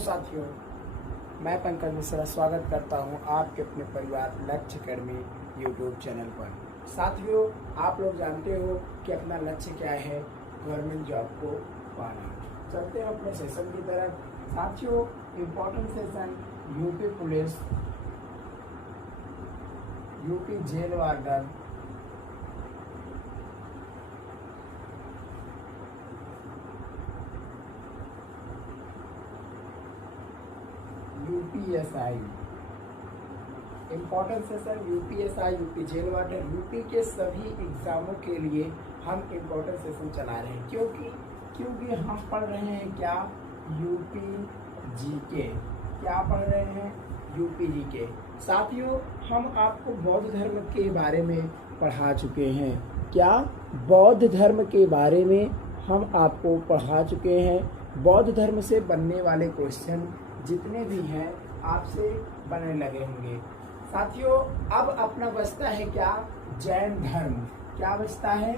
साथियों, मैं पंकज मिश्रा स्वागत करता हूं आपके अपने परिवार लक्ष्य अकेडमी यूट्यूब चैनल पर। साथियों, आप लोग जानते हो कि अपना लक्ष्य क्या है, गवर्नमेंट जॉब को पाना। चलते हैं अपने सेशन की तरफ। साथियों, important session UP police, UP jail warden, UPSI. Important session UPSI, UP jail warden, UP के सभी एग्जामों के लिए हम इम्पोर्टेंट सेशन चला रहे हैं। क्योंकि हम पढ़ रहे हैं क्या, यूपी जीके। क्या पढ़ रहे हैं, यूपी जीके। साथियों, हम आपको बौद्ध धर्म के बारे में पढ़ा चुके हैं। क्या, बौद्ध धर्म के बारे में हम आपको पढ़ा चुके हैं। बौद्ध धर्म से बनने वाले क्वेश्चन जितने भी हैं आपसे बनने लगे होंगे। साथियों, अब अपना बचता है क्या, जैन धर्म। क्या बचता है,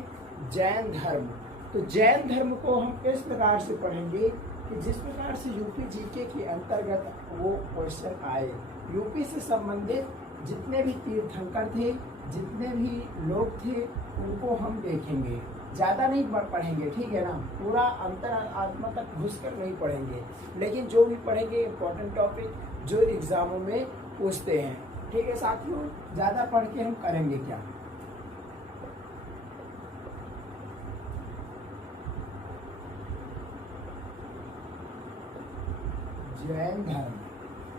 जैन धर्म। तो जैन धर्म को हम इस प्रकार से पढ़ेंगे कि जिस प्रकार से यूपी जीके के अंतर्गत वो क्वेश्चन आए। यूपी से संबंधित जितने भी तीर्थंकर थे, जितने भी लोग थे, उनको हम देखेंगे। ज़्यादा नहीं पढ़ेंगे, ठीक है ना। पूरा अंतर आत्मा तक घुसकर नहीं पढ़ेंगे, लेकिन जो भी पढ़ेंगे इम्पोर्टेंट टॉपिक जो एग्जामों में पूछते हैं। ठीक है साथियों, ज़्यादा पढ़ के हम करेंगे क्या। जैन धर्म।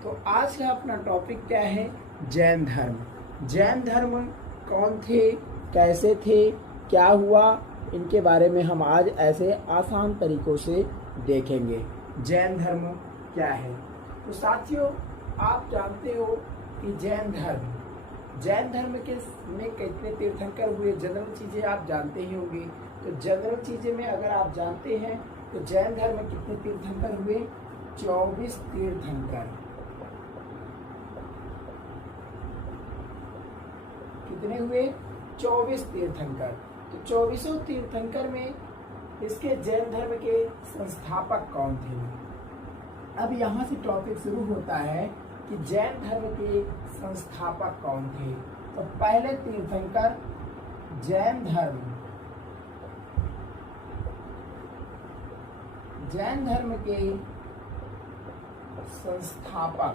तो आज का अपना टॉपिक क्या है, जैन धर्म। जैन धर्म कौन थे, कैसे थे, क्या हुआ, इनके बारे में हम आज ऐसे आसान तरीकों से देखेंगे। जैन धर्म क्या है। तो साथियों, आप जानते हो कि जैन धर्म में कितने तीर्थंकर हुए, जनरल चीजें आप जानते ही होंगे। तो जनरल चीजें में अगर आप जानते हैं तो जैन धर्म में कितने तीर्थंकर हुए, 24 तीर्थंकर। कितने हुए, 24 तीर्थंकर। तो 24 तीर्थंकर में इसके जैन धर्म के संस्थापक कौन थे। अब यहाँ से टॉपिक शुरू होता है कि जैन धर्म के संस्थापक कौन थे। तो पहले तीर्थंकर जैन धर्म के संस्थापक,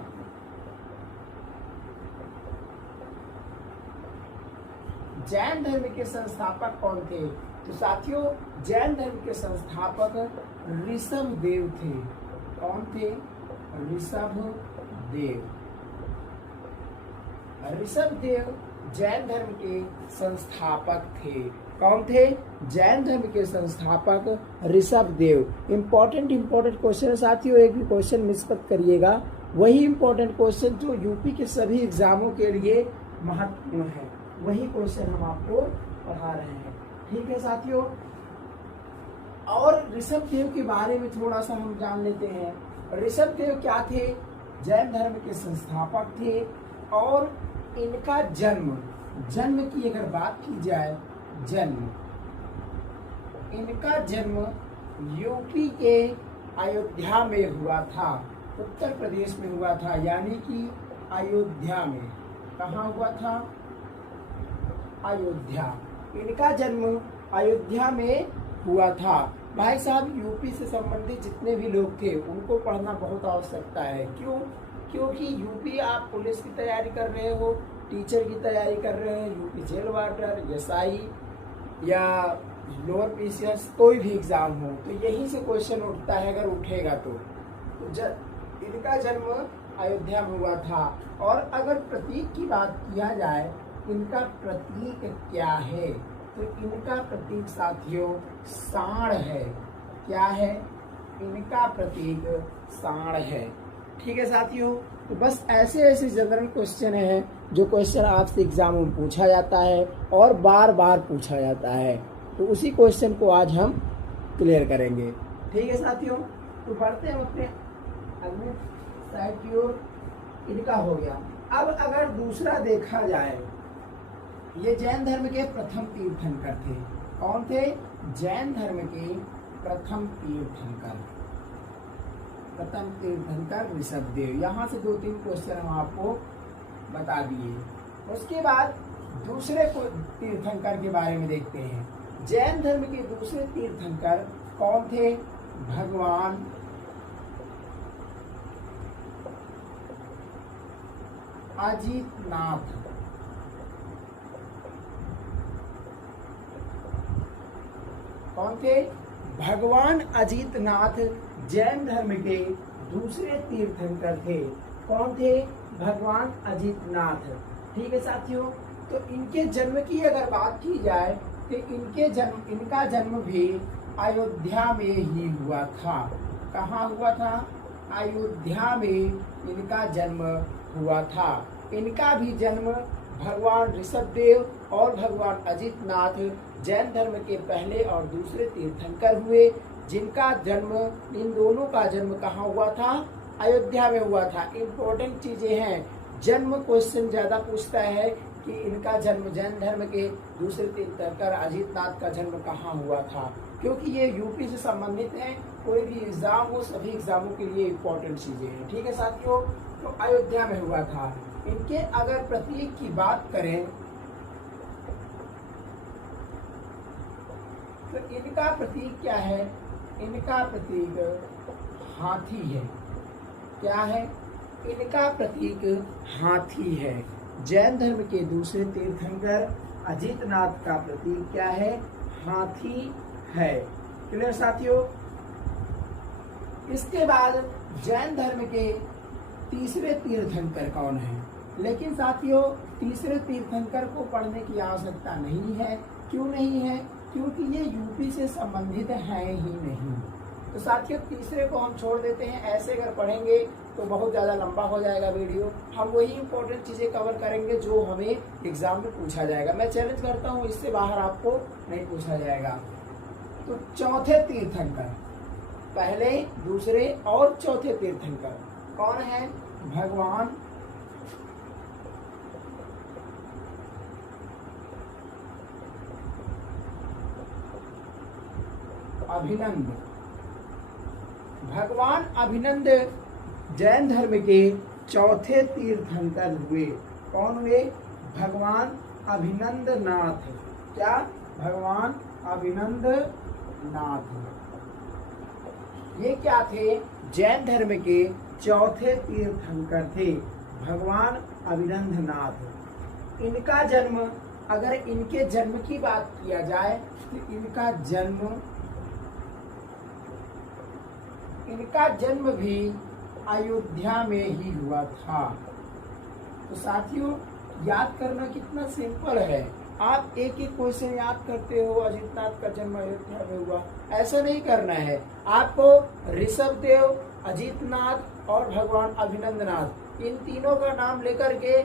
जैन धर्म के संस्थापक कौन थे। तो साथियों, जैन धर्म के संस्थापक ऋषभ देव थे। कौन थे, ऋषभ देव जैन धर्म के संस्थापक थे। कौन थे, जैन धर्म के संस्थापक ऋषभ देव। इम्पोर्टेंट क्वेश्चन साथियों, एक भी क्वेश्चन मिस मत करिएगा। वही इम्पोर्टेंट क्वेश्चन जो यूपी के सभी एग्जामों के लिए महत्वपूर्ण है, वही क्वेश्चन हम आपको पढ़ा रहे हैं। ठीक है साथियों, और ऋषभ देव के बारे में थोड़ा सा हम जान लेते हैं। ऋषभ देव क्या थे, जैन धर्म के संस्थापक थे। और इनका जन्म की अगर बात की जाए, इनका जन्म यूपी के अयोध्या में हुआ था, उत्तर प्रदेश में हुआ था, यानी कि अयोध्या में। कहाँ हुआ था, अयोध्या। इनका जन्म अयोध्या में हुआ था। भाई साहब, यूपी से संबंधित जितने भी लोग थे उनको पढ़ना बहुत आवश्यकता है। क्योंकि यूपी आप पुलिस की तैयारी कर रहे हो, टीचर की तैयारी कर रहे हैं, यूपी जेल वार्डर, एसआई या लोअर पीसीएस कोई भी एग्जाम हो, तो यहीं से क्वेश्चन उठता है, अगर उठेगा तो इनका जन्म अयोध्या में हुआ था। और अगर प्रतीक की बात किया जाए, इनका प्रतीक क्या है, तो इनका प्रतीक साथियों सांड है। क्या है, इनका प्रतीक सांड है। ठीक है साथियों, तो बस ऐसे जनरल क्वेश्चन हैं जो क्वेश्चन आपसे एग्जाम में पूछा जाता है और बार बार पूछा जाता है। तो उसी क्वेश्चन को आज हम क्लियर करेंगे। ठीक है साथियों, तो बढ़ते हैं अपने अगले साइड की ओर। इनका हो गया। अब अगर दूसरा देखा जाए, ये जैन धर्म के प्रथम तीर्थंकर थे। कौन थे, जैन धर्म के प्रथम तीर्थंकर। प्रथम तीर्थंकर ऋषभदेव। यहाँ से 2-3 क्वेश्चन हम आपको बता दिए। उसके बाद दूसरे तीर्थंकर के बारे में देखते हैं। जैन धर्म के दूसरे तीर्थंकर कौन थे? भगवान अजितनाथ। कौन थे? भगवान अजितनाथ जैन धर्म के दूसरे तीर्थंकर थे। कौन थे? भगवान अजितनाथ। ठीक है साथियों, तो इनके जन्म की अगर बात की जाए तो इनका जन्म भी अयोध्या में ही हुआ था। कहाँ हुआ था? अयोध्या में इनका जन्म हुआ था। इनका भी जन्म भगवान ऋषभदेव और भगवान अजितनाथ जैन धर्म के पहले और दूसरे तीर्थंकर हुए, जिनका जन्म, इन दोनों का जन्म कहाँ हुआ था? अयोध्या में हुआ था। इम्पोर्टेंट चीजें हैं, जन्म क्वेश्चन ज्यादा पूछता है कि इनका जन्म, जैन धर्म के दूसरे तीर्थंकर अजितनाथ का जन्म कहाँ हुआ था, क्योंकि ये यूपी से संबंधित है। कोई भी एग्जाम हो, सभी एग्जामों के लिए इम्पोर्टेंट चीजें हैं। ठीक है साथियों, तो अयोध्या में हुआ था। इनके अगर प्रतीक की बात करें तो इनका प्रतीक क्या है? इनका प्रतीक हाथी है। क्या है? इनका प्रतीक हाथी है। जैन धर्म के दूसरे तीर्थंकर अजितनाथ का प्रतीक क्या है? हाथी है। क्लियर साथियों? इसके बाद जैन धर्म के तीसरे तीर्थंकर कौन है? लेकिन साथियों, तीसरे तीर्थंकर को पढ़ने की आवश्यकता नहीं है। क्यों नहीं है? क्योंकि ये यूपी से संबंधित है ही नहीं। तो साथियों, तीसरे को हम छोड़ देते हैं। ऐसे अगर पढ़ेंगे तो बहुत ज़्यादा लंबा हो जाएगा वीडियो। हम वही इंपॉर्टेंट चीज़ें कवर करेंगे जो हमें एग्जाम में पूछा जाएगा। मैं चैलेंज करता हूँ, इससे बाहर आपको नहीं पूछा जाएगा। तो चौथे तीर्थंकर, पहले, दूसरे और चौथे तीर्थंकर कौन है? भगवान अभिनंद। भगवान अभिनंद जैन धर्म के चौथे तीर्थंकर हुए। कौन हुए? भगवान अभिनंद नाथ। क्या? भगवान अभिनंद नाथ। ये क्या थे? जैन धर्म के चौथे तीर्थंकर थे, भगवान अभिनंद नाथ। इनका जन्म, अगर इनके जन्म की बात किया जाए तो इनका जन्म भी अयोध्या में ही हुआ था। तो साथियों, याद करना कितना सिंपल है। आप एक एक क्वेश्चन याद करते हो, अजितनाथ का जन्म अयोध्या में हुआ, ऐसा नहीं करना है। आपको ऋषभदेव, अजितनाथ और भगवान अभिनंदनाथ, इन तीनों का नाम लेकर के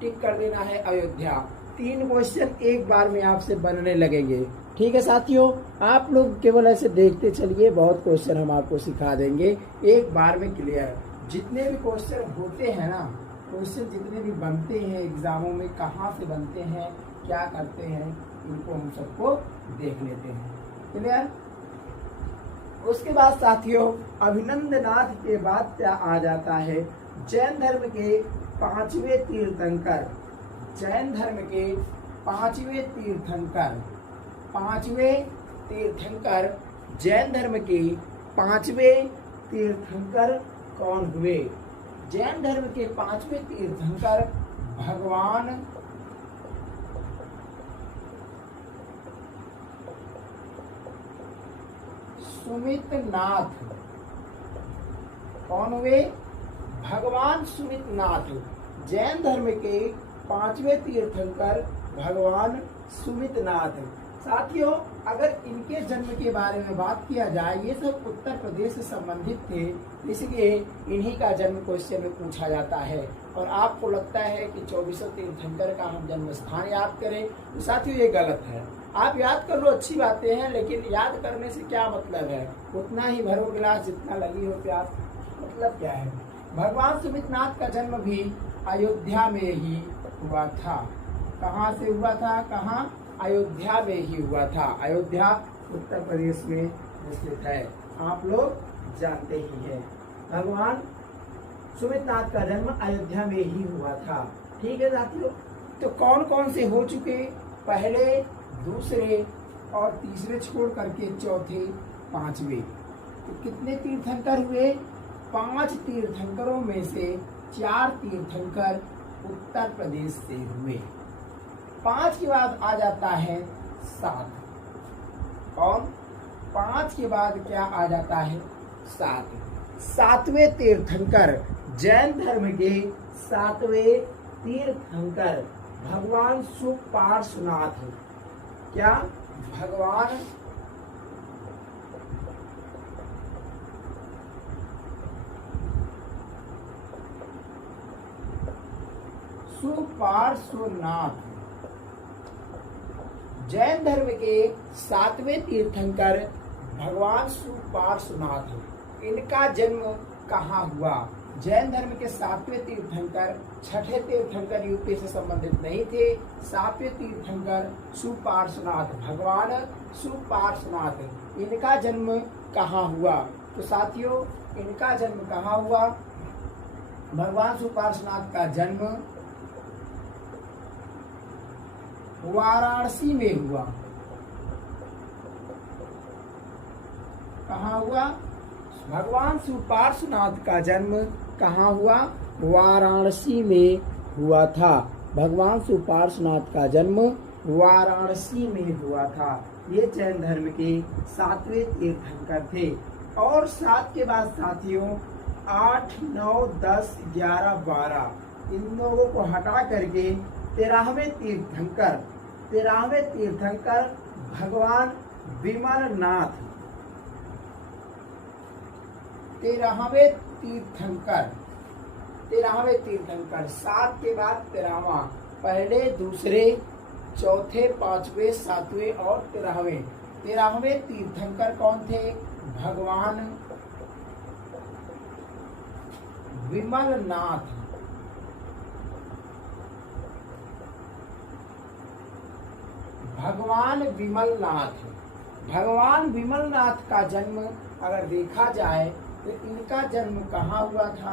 टिक कर देना है अयोध्या। 3 क्वेश्चन एक बार में आपसे बनने लगेंगे। ठीक है साथियों, आप लोग केवल ऐसे देखते चलिए, बहुत क्वेश्चन हम आपको सिखा देंगे एक बार में क्लियर। जितने भी क्वेश्चन होते हैं ना, क्वेश्चन जितने भी बनते हैं एग्जामों में, कहाँ से बनते हैं, क्या करते हैं, इनको हम सबको देख लेते हैं। क्लियर? उसके बाद साथियों, अभिनंदनाथ के बाद क्या आ जाता है? जैन धर्म के 5वें तीर्थंकर। जैन धर्म के 5वें तीर्थंकर, 5वें तीर्थंकर, जैन धर्म के 5वें तीर्थंकर कौन हुए? जैन धर्म के 5वें तीर्थंकर भगवान सुमितनाथ। कौन हुए? भगवान सुमितनाथ। जैन धर्म के 5वें तीर्थंकर भगवान सुमितनाथ। साथियों, अगर इनके जन्म के बारे में बात किया जाए, ये सब उत्तर प्रदेश से संबंधित थे, इसलिए इन्हीं का जन्म क्वेश्चन में पूछा जाता है। और आपको लगता है कि 24 तीर्थंकर का हम जन्म स्थान याद करें, तो साथियों ये गलत है। आप याद कर लो, अच्छी बातें हैं, लेकिन याद करने से क्या मतलब है? उतना ही भरो गिलास जितना लगी हो प्यास। मतलब क्या है? भगवान सुमितनाथ का जन्म भी अयोध्या में ही हुआ था। कहाँ से हुआ था? कहाँ? अयोध्या में ही हुआ था। अयोध्या उत्तर प्रदेश में स्थित है, आप लोग जानते ही हैं। भगवान सुमितनाथ का जन्म अयोध्या में ही हुआ था। ठीक है साथियों, तो कौन कौन से हो चुके, पहले, दूसरे और तीसरे छोड़ करके चौथे, पांचवे, तो कितने तीर्थंकर हुए? 5 तीर्थंकरों में से 4 तीर्थंकर उत्तर प्रदेश से हुए। 5 के बाद आ जाता है 7। कौन? 5 के बाद क्या आ जाता है? 7। 7वें तीर्थंकर, जैन धर्म के 7वें तीर्थंकर भगवान सुपार्श्वनाथ। क्या? भगवान सुपार्श्वनाथ, जैन धर्म के 7वें तीर्थंकर भगवान सुपार्श्वनाथ। इनका जन्म कहाँ हुआ? जैन धर्म के 7वें तीर्थंकर, 6ठे तीर्थंकर यूपी से संबंधित नहीं थे। 7वें तीर्थंकर सुपार्श्वनाथ, भगवान सुपार्श्वनाथ, इनका जन्म कहाँ हुआ? तो साथियों, इनका जन्म कहाँ हुआ? भगवान सुपार्श्वनाथ का जन्म वाराणसी में हुआ। कहाँ हुआ? भगवान सुपार्श्वनाथ का जन्म कहाँ हुआ? वाराणसी में हुआ था। भगवान सुपार्श्वनाथ का जन्म वाराणसी में हुआ था। ये जैन धर्म के 7वें तीर्थंकर थे। और 7 के बाद साथियों 8, 9, 10, 11, 12 इन लोगों को हटा करके 13वें तीर्थंकर भगवान विमलनाथ। 13वें तीर्थंकर 7 के बाद 13वां, पहले, दूसरे, चौथे, 5वें, 7वें और 13वें। 13वें तीर्थंकर कौन थे? भगवान विमलनाथ। भगवान विमलनाथ का जन्म अगर देखा जाए तो इनका जन्म कहाँ हुआ था?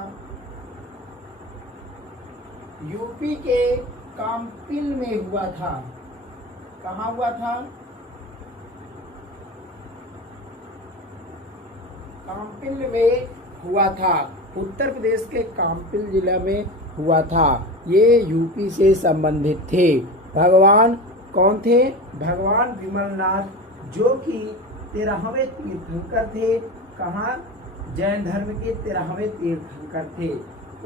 यूपी के काम्पिल में हुआ था। कहाँ हुआ था? काम्पिल में हुआ था। उत्तर प्रदेश के काम्पिल जिला में हुआ था। ये यूपी से संबंधित थे। भगवान कौन थे? भगवान विमलनाथ, जो कि 13वें तीर्थंकर थे। कहाँ? जैन धर्म के 13वें तीर्थंकर थे।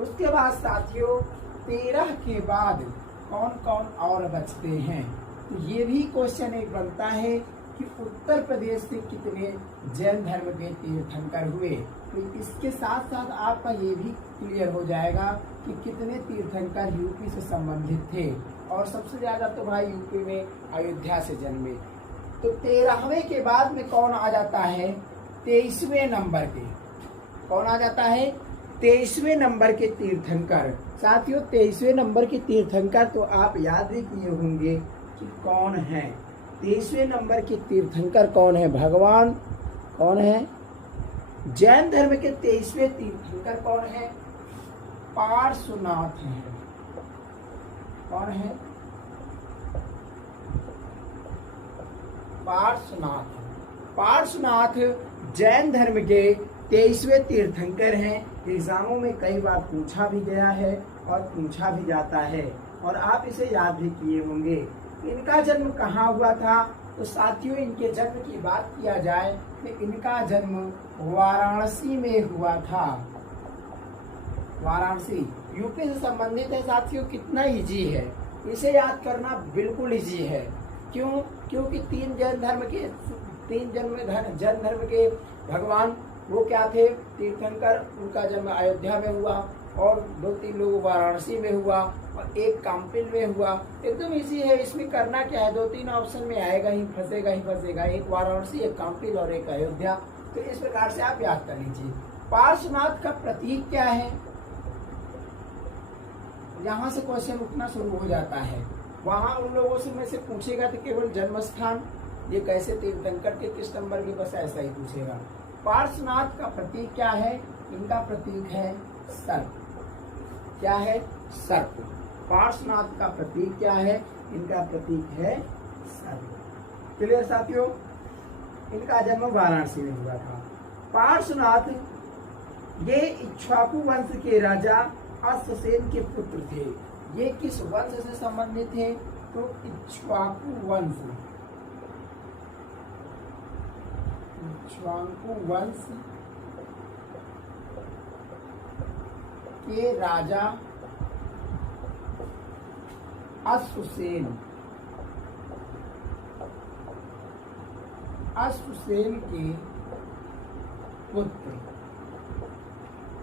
उसके बाद साथियों 13 के बाद कौन कौन और बचते हैं? तो ये भी क्वेश्चन एक बनता है कि उत्तर प्रदेश से कितने जैन धर्म के तीर्थंकर हुए। तो इसके साथ साथ आपका ये भी क्लियर हो जाएगा कि कितने तीर्थंकर यूपी से संबंधित थे। और सबसे ज्यादा तो भाई यूपी में अयोध्या से जन्मे। तो 13वें के बाद में कौन आ जाता है? 23वें नंबर के। कौन आ जाता है? 23वें नंबर के तीर्थंकर। साथियों 23वें नंबर के तीर्थंकर तो आप याद भी किए होंगे कि कौन है। 23वें नंबर के तीर्थंकर कौन है? भगवान कौन है? जैन धर्म के 23वें तीर्थंकर कौन है? पार्श्वनाथ है। कौन है? पार्श्वनाथ जैन धर्म के 23वें तीर्थंकर हैं। एग्जामों में कई बार पूछा भी गया है और पूछा भी जाता है और आप इसे याद भी किए होंगे। इनका जन्म कहाँ हुआ था? तो साथियों इनके जन्म की बात किया जाए तो इनका जन्म वाराणसी में हुआ था। वाराणसी यूपी से संबंधित है साथियों। कितना इजी है, इसे याद करना बिल्कुल इजी है। क्यों? क्योंकि जैन धर्म के भगवान वो क्या थे? तीर्थंकर। उनका जन्म अयोध्या में हुआ और 2-3 लोग वाराणसी में हुआ और एक काम्पिल में हुआ। एकदम इजी है। इसमें करना क्या है? 2-3 ऑप्शन में आएगा ही फंसेगा। एक वाराणसी, एक काम्पिल और एक अयोध्या। तो इस प्रकार से आप याद कर लीजिए। पार्श्वनाथ का प्रतीक क्या है? यहाँ से क्वेश्चन उठना शुरू हो जाता है। वहां उन लोगों से में से पूछेगा तो केवल जन्म स्थान, ये कैसे तीर्थंकर के किस नंबर के, बस ऐसा ही पूछेगा। पार्श्वनाथ का प्रतीक क्या है? इनका प्रतीक है सर्प। क्या है? सर्प। पार्श्वनाथ का प्रतीक क्या है? इनका प्रतीक है सर्प। क्लियर साथियों? इनका जन्म वाराणसी में हुआ था। पार्श्वनाथ ये इक्ष्वाकु वंश के राजा अश्वसेन के पुत्र थे। ये किस वंश से संबंधित थे? तो इक्ष्वाकु वंश। इक्ष्वाकु वंश के राजा अश्वसेन के पुत्र,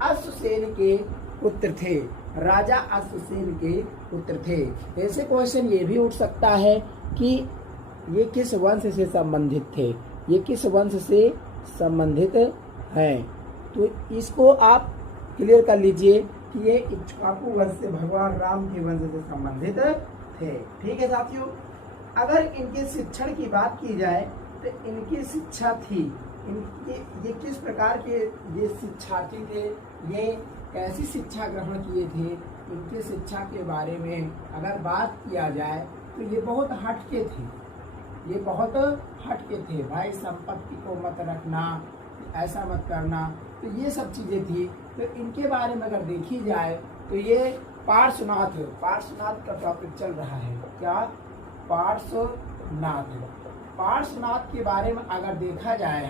अश्वसेन के पुत्र थे। राजा अश्वसेन के पुत्र थे। ऐसे क्वेश्चन ये भी उठ सकता है कि ये किस वंश से संबंधित थे? ये किस वंश से संबंधित हैं? तो इसको आप क्लियर कर लीजिए कि ये इक्ष्वाकु वंश से, भगवान राम के वंश से संबंधित थे। ठीक है साथियों? अगर इनके शिक्षण की बात की जाए तो इनकी शिक्षा थी, ये किस प्रकार के ये शिक्षार्थी थे, ये कैसी शिक्षा ग्रहण किए थे, इनके शिक्षा के बारे में अगर बात किया जाए तो ये बहुत हटके थे। ये बहुत हटके थे। भाई संपत्ति को मत रखना, ऐसा मत करना, तो ये सब चीजें थी। तो इनके बारे में अगर देखी जाए तो ये पार्श्वनाथ का टॉपिक चल रहा है। क्या? पार्श्वनाथ के बारे में अगर देखा जाए,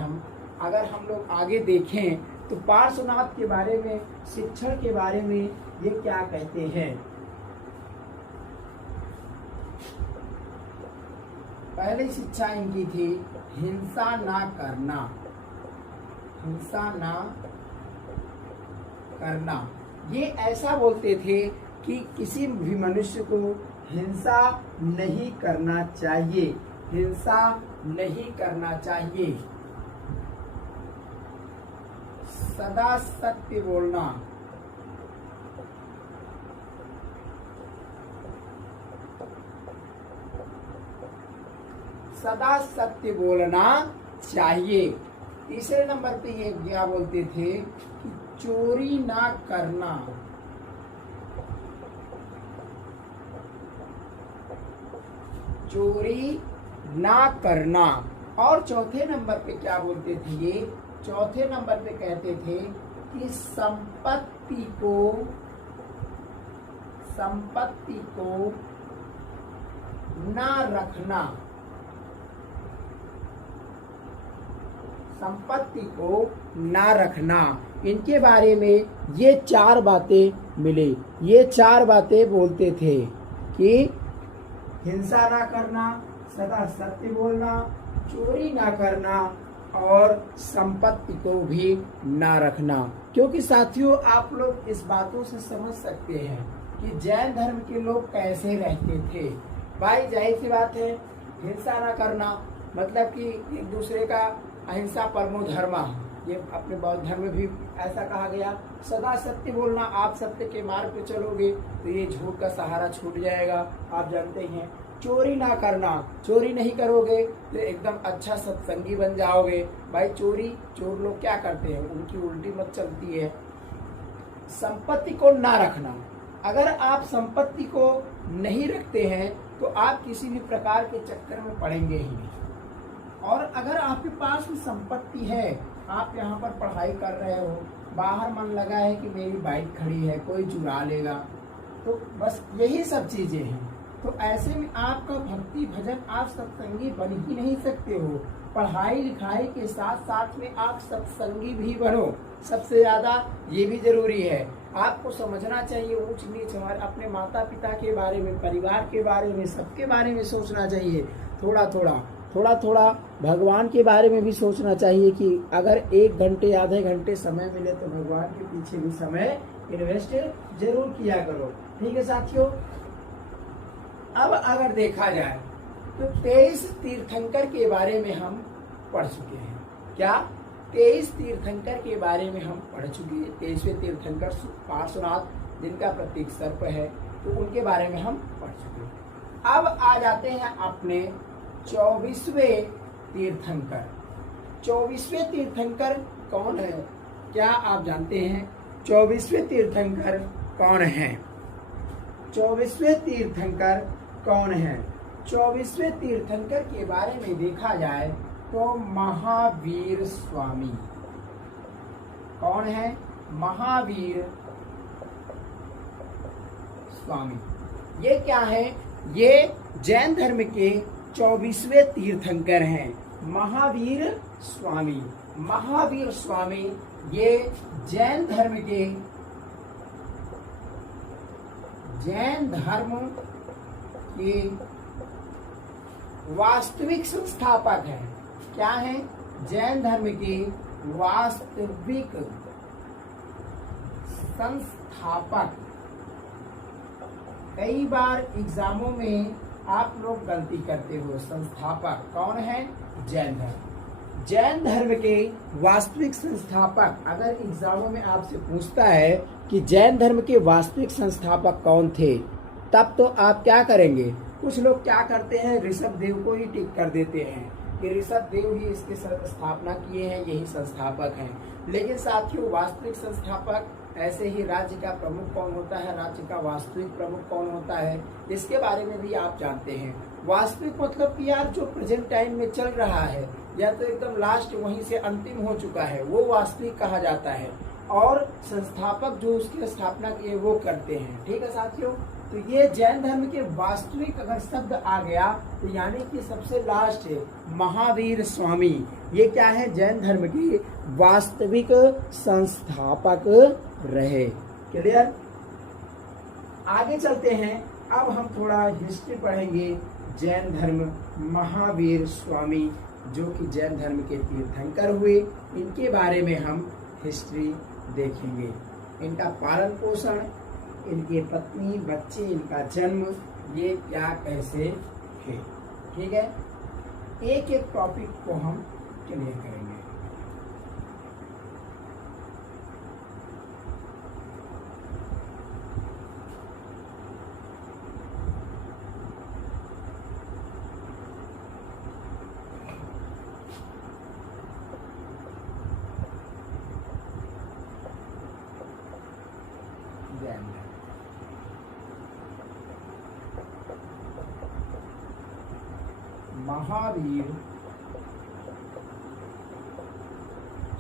अगर हम लोग आगे देखें तो पार्श्वनाथ के बारे में, शिक्षण के बारे में ये क्या कहते हैं? पहली शिक्षा इनकी थी हिंसा ना करना। हिंसा ना करना। ये ऐसा बोलते थे कि किसी भी मनुष्य को हिंसा नहीं करना चाहिए। हिंसा नहीं करना चाहिए। सदा सत्य बोलना। सदा सत्य बोलना चाहिए। तीसरे नंबर पे ये क्या बोलते थे कि चोरी ना करना। चोरी ना करना। और चौथे नंबर पे क्या बोलते थे ये? चौथे नंबर पे कहते थे कि संपत्ति को ना रखना। संपत्ति को ना रखना। इनके बारे में ये 4 बातें मिली। ये 4 बातें बोलते थे कि हिंसा ना करना, सदा सत्य बोलना, चोरी ना करना और संपत्ति को भी ना रखना। क्योंकि साथियों आप लोग इस बातों से समझ सकते हैं कि जैन धर्म के लोग कैसे रहते थे। भाई जाहिर सी बात है, हिंसा ना करना मतलब कि एक दूसरे का अहिंसा परमो धर्मा, ये अपने बौद्ध धर्म में भी ऐसा कहा गया। सदा सत्य बोलना, आप सत्य के मार्ग पे चलोगे तो ये झूठ का सहारा छूट जाएगा, आप जानते ही हैं। चोरी ना करना, चोरी नहीं करोगे तो एकदम अच्छा सत्संगी बन जाओगे। भाई चोर लोग क्या करते हैं, उनकी उल्टी मत चलती है। संपत्ति को ना रखना, अगर आप संपत्ति को नहीं रखते हैं तो आप किसी भी प्रकार के चक्कर में पड़ेंगे ही नहीं। और अगर आपके पास में संपत्ति है, आप यहाँ पर पढ़ाई कर रहे हो, बाहर मन लगा है कि मेरी बाइक खड़ी है, कोई चुरा लेगा, तो बस यही सब चीजें हैं। तो ऐसे में आपका भक्ति भजन, आप सत्संगी बन ही नहीं सकते हो। पढ़ाई लिखाई के साथ साथ में आप सत्संगी भी बनो, सबसे ज्यादा ये भी जरूरी है। आपको समझना चाहिए ऊंच नीच, हमारे अपने माता पिता के बारे में, परिवार के बारे में, सबके बारे में सोचना चाहिए। थोड़ा थोड़ा भगवान के बारे में भी सोचना चाहिए कि अगर 1 घंटे आधे घंटे समय मिले तो भगवान के पीछे भी समय इन्वेस्ट जरूर किया करो। ठीक है साथियों? अब अगर देखा जाए तो 23 तीर्थंकर के बारे में हम पढ़ चुके हैं। क्या? 23 तीर्थंकर के बारे में हम पढ़ चुके हैं। 23वें तीर्थंकर पार्श्वनाथ, जिनका प्रतीक सर्प है, तो उनके बारे में हम पढ़ चुके हैं। अब आ जाते हैं अपने 24वें तीर्थंकर। 24वें तीर्थंकर कौन है? क्या आप जानते हैं 24वें तीर्थंकर कौन है? 24वें तीर्थंकर कौन है? 24वें तीर्थंकर के बारे में देखा जाए तो महावीर स्वामी। कौन है? महावीर स्वामी। ये क्या है? ये जैन धर्म के 24वें तीर्थंकर हैं, महावीर स्वामी। महावीर स्वामी ये जैन धर्म के वास्तविक संस्थापक हैं। क्या है? जैन धर्म के वास्तविक संस्थापक। कई बार एग्जामों में आप लोग गलती करते हो। संस्थापक कौन है? जैन धर्म। जैन धर्म के वास्तविक संस्थापक अगर एग्जामों में आपसे पूछता है कि जैन धर्म के वास्तविक संस्थापक कौन थे, तब तो आप क्या करेंगे? कुछ लोग क्या करते हैं, ऋषभ देव को ही टिक कर देते हैं कि ऋषभ देव ही इसकी स्थापना किए हैं, यही संस्थापक हैं। लेकिन साथियों, वास्तविक संस्थापक ऐसे ही राज्य का प्रमुख कौन होता है, राज्य का वास्तविक प्रमुख कौन होता है, इसके बारे में भी आप जानते हैं। वास्तविक मतलब कि यार जो प्रेजेंट टाइम में चल रहा है या तो एकदम लास्ट वहीं से अंतिम हो चुका है, वो वास्तविक कहा जाता है। और संस्थापक जो उसकी स्थापना किए वो करते हैं। ठीक है साथियों, तो ये जैन धर्म के वास्तविक अगर शब्द आ गया तो यानी कि सबसे लास्ट है महावीर स्वामी। ये क्या है? जैन धर्म के वास्तविक संस्थापक रहे। क्लियर? आगे चलते हैं। अब हम थोड़ा हिस्ट्री पढ़ेंगे। जैन धर्म, महावीर स्वामी जो कि जैन धर्म के तीर्थंकर हुए, इनके बारे में हम हिस्ट्री देखेंगे। इनका पालन पोषण, इनके पत्नी, बच्चे, इनका जन्म, ये क्या कैसे है। ठीक है, एक एक टॉपिक को हम क्लियर करेंगे। महावीर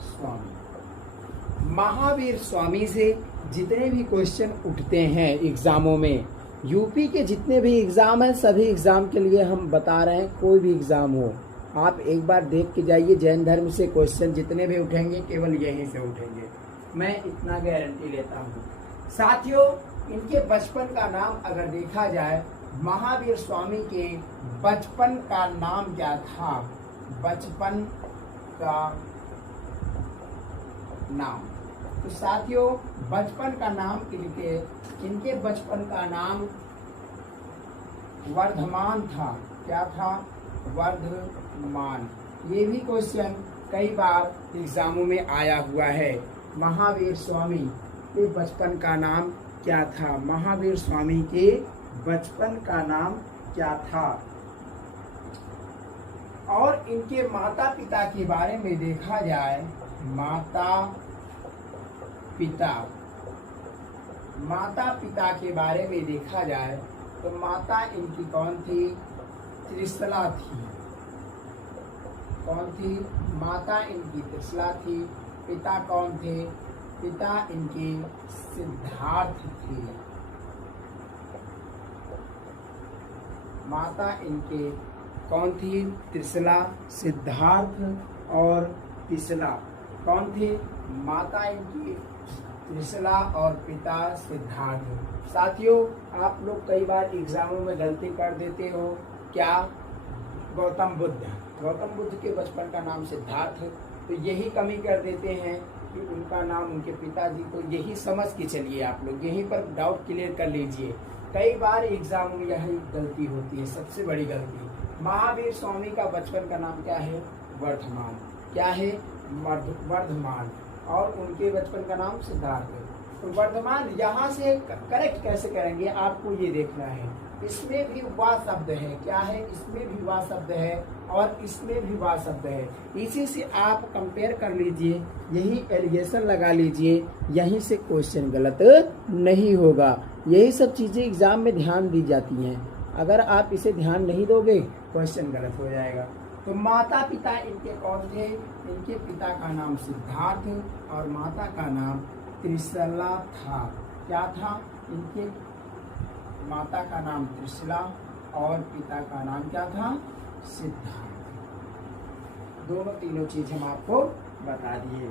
स्वामी। महावीर स्वामी से जितने भी क्वेश्चन उठते हैं एग्जामों में, यूपी के जितने भी एग्जाम हैं, सभी एग्जाम के लिए हम बता रहे हैं, कोई भी एग्जाम हो आप एक बार देख के जाइए। जैन धर्म से क्वेश्चन जितने भी उठेंगे केवल यहीं से उठेंगे, मैं इतना गारंटी लेता हूँ। साथियों, इनके बचपन का नाम अगर देखा जाए, महावीर स्वामी के बचपन का नाम क्या था? बचपन का नाम, तो साथियों बचपन का नाम इनके बचपन का नाम वर्धमान था। क्या था? वर्धमान। ये भी क्वेश्चन कई बार एग्जामों में आया हुआ है। महावीर स्वामी के बचपन का नाम क्या था? महावीर स्वामी के बचपन का नाम क्या था? और इनके माता पिता के बारे में देखा जाए, माता पिता के बारे में देखा जाए तो माता इनकी कौन थी? त्रिशला थी। कौन थी? माता इनकी त्रिशला थी। पिता कौन थे? पिता इनके सिद्धार्थ थे। माता इनके कौन थी? त्रिशला, सिद्धार्थ और त्रिशला कौन थी? माता इनकी त्रिशला और पिता सिद्धार्थ। साथियों, आप लोग कई बार एग्जामों में गलती कर देते हो। क्या? गौतम बुद्ध के बचपन का नाम सिद्धार्थ, तो यही कमी कर देते हैं कि उनका नाम उनके पिताजी को, यही समझ के चलिए आप लोग, यहीं पर डाउट क्लियर कर लीजिए। कई बार एग्जाम में यही गलती होती है, सबसे बड़ी गलती। महावीर स्वामी का बचपन का नाम क्या है? वर्धमान। क्या है? वर्धमान। और उनके बचपन का नाम सिद्धार्थ है। तो वर्धमान यहाँ से करेक्ट कैसे करेंगे, आपको ये देखना है। इसमें भी वह शब्द है। क्या है? इसमें भी वह शब्द है और इसमें भी वह शब्द है। इसी से आप कंपेयर कर लीजिए, यही एलिगेशन लगा लीजिए, यहीं से क्वेश्चन गलत नहीं होगा। यही सब चीजें एग्जाम में ध्यान दी जाती हैं। अगर आप इसे ध्यान नहीं दोगे क्वेश्चन गलत हो जाएगा। तो माता पिता इनके कौन थे? इनके पिता का नाम सिद्धार्थ और माता का नाम त्रिशला था। क्या था? इनके माता का नाम त्रिशला और पिता का नाम क्या था? सिद्धार्थ। दोनों तीनों चीज हम आपको बता दिए।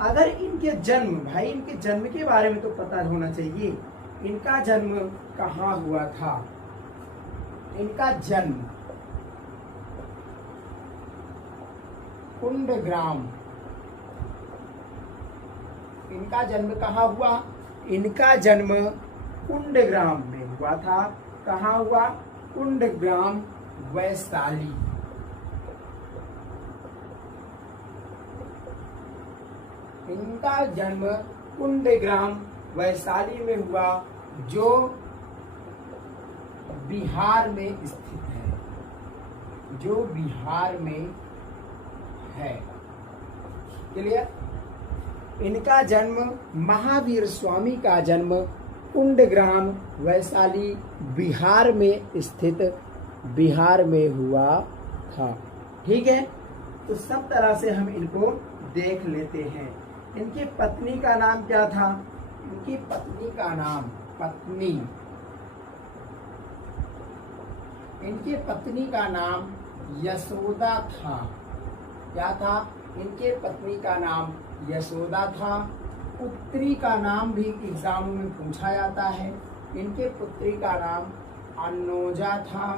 अगर इनके जन्म, भाई इनके जन्म के बारे में तो पता होना चाहिए। इनका जन्म कहाँ हुआ था? इनका जन्म कुंडग्राम। इनका जन्म कहाँ हुआ? इनका जन्म कुंडग्राम में हुआ था। कहाँ हुआ? कुंडग्राम, वैशाली। इनका जन्म कुंडग्राम, वैशाली में हुआ, जो बिहार में स्थित है। जो बिहार में है। क्लियर? इनका जन्म, महावीर स्वामी का जन्म कुंडग्राम, वैशाली, बिहार में स्थित, बिहार में हुआ था। ठीक है, तो सब तरह से हम इनको देख लेते हैं। इनकी पत्नी का नाम क्या था? इनकी पत्नी का नाम, पत्नी, इनके पत्नी का नाम यशोदा था। क्या था? इनके पत्नी का नाम यशोदा था। पुत्री का नाम भी एग्जाम में पूछा जाता है। इनके पुत्री का नाम अनोजा था।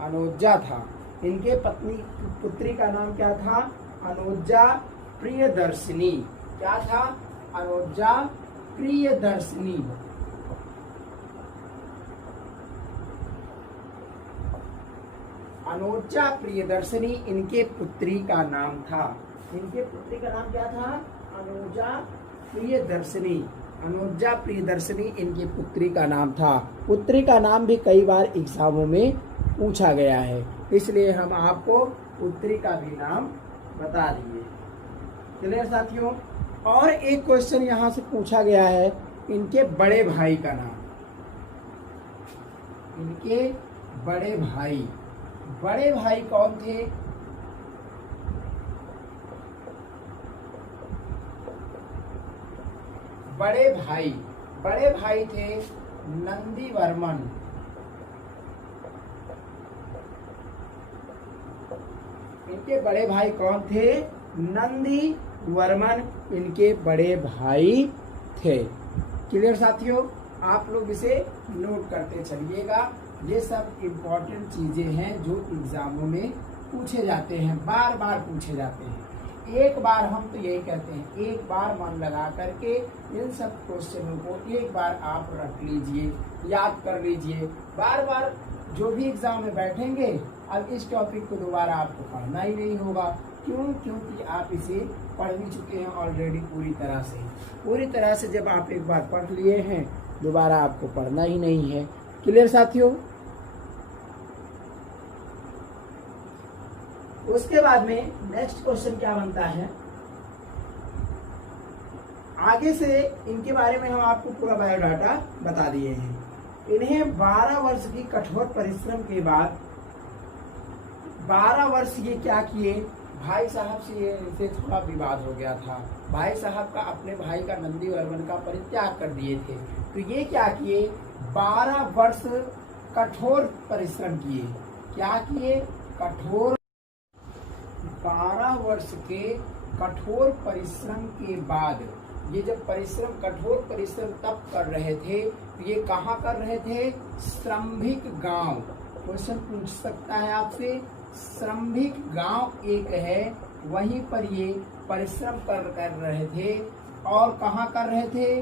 अनोजा था। इनके पुत्री का नाम क्या था? अनोजा प्रियदर्शिनी। क्या था? अनोजा प्रियदर्शिनी। अनोजा प्रियदर्शिनी इनके पुत्री का नाम था। इनके पुत्री का नाम क्या था? अनोजा प्रियदर्शिनी। अनोजा प्रियदर्शिनी इनकी पुत्री का नाम था। पुत्री का नाम भी कई बार एग्जामों में पूछा गया है, इसलिए हम आपको पुत्री का भी नाम बता दिए। क्लियर साथियों? और एक क्वेश्चन यहाँ से पूछा गया है, इनके बड़े भाई का नाम। इनके बड़े भाई, बड़े भाई कौन थे? बड़े भाई थे नंदीवर्मन। इनके बड़े भाई कौन थे? नंदीवर्मन इनके बड़े भाई थे। क्लियर साथियों? आप लोग इसे नोट करते चलिएगा। ये सब इम्पोर्टेंट चीजें हैं जो एग्जामों में पूछे जाते हैं, बार बार पूछे जाते हैं। एक बार, हम तो यही कहते हैं, एक बार मन लगा करके इन सब क्वेश्चनों को एक बार आप रख लीजिए, याद कर लीजिए। बार बार जो भी एग्जाम में बैठेंगे, अब इस टॉपिक को दोबारा आपको पढ़ना ही नहीं होगा। क्यों? क्योंकि आप इसे पढ़ भी चुके हैं ऑलरेडी पूरी तरह से। पूरी तरह से जब आप एक बार पढ़ लिए हैं, दोबारा आपको पढ़ना ही नहीं है। क्लियर साथियों? उसके बाद में नेक्स्ट क्वेश्चन क्या बनता है? आगे से इनके बारे में हम आपको पूरा बायोडाटा बता दिए हैं। इन्हें 12 वर्ष की कठोर परिश्रम के बाद 12 वर्ष ये क्या किए? भाई साहब से इनसे थोड़ा विवाद हो गया था। भाई साहब का अपने भाई का नंदीवर्मन का परित्याग कर दिए थे, तो ये क्या किए? 12 वर्ष कठोर परिश्रम किए। क्या किए? कठोर 12 वर्ष के कठोर परिश्रम के बाद, ये जब कठोर परिश्रम तब कर रहे थे, तो ये कहाँ कर रहे थे? श्रमिक गांव। क्वेश्चन पूछ सकता है आपसे, श्रमिक गांव एक है, वहीं पर ये परिश्रम कर रहे थे। और कहाँ कर रहे थे?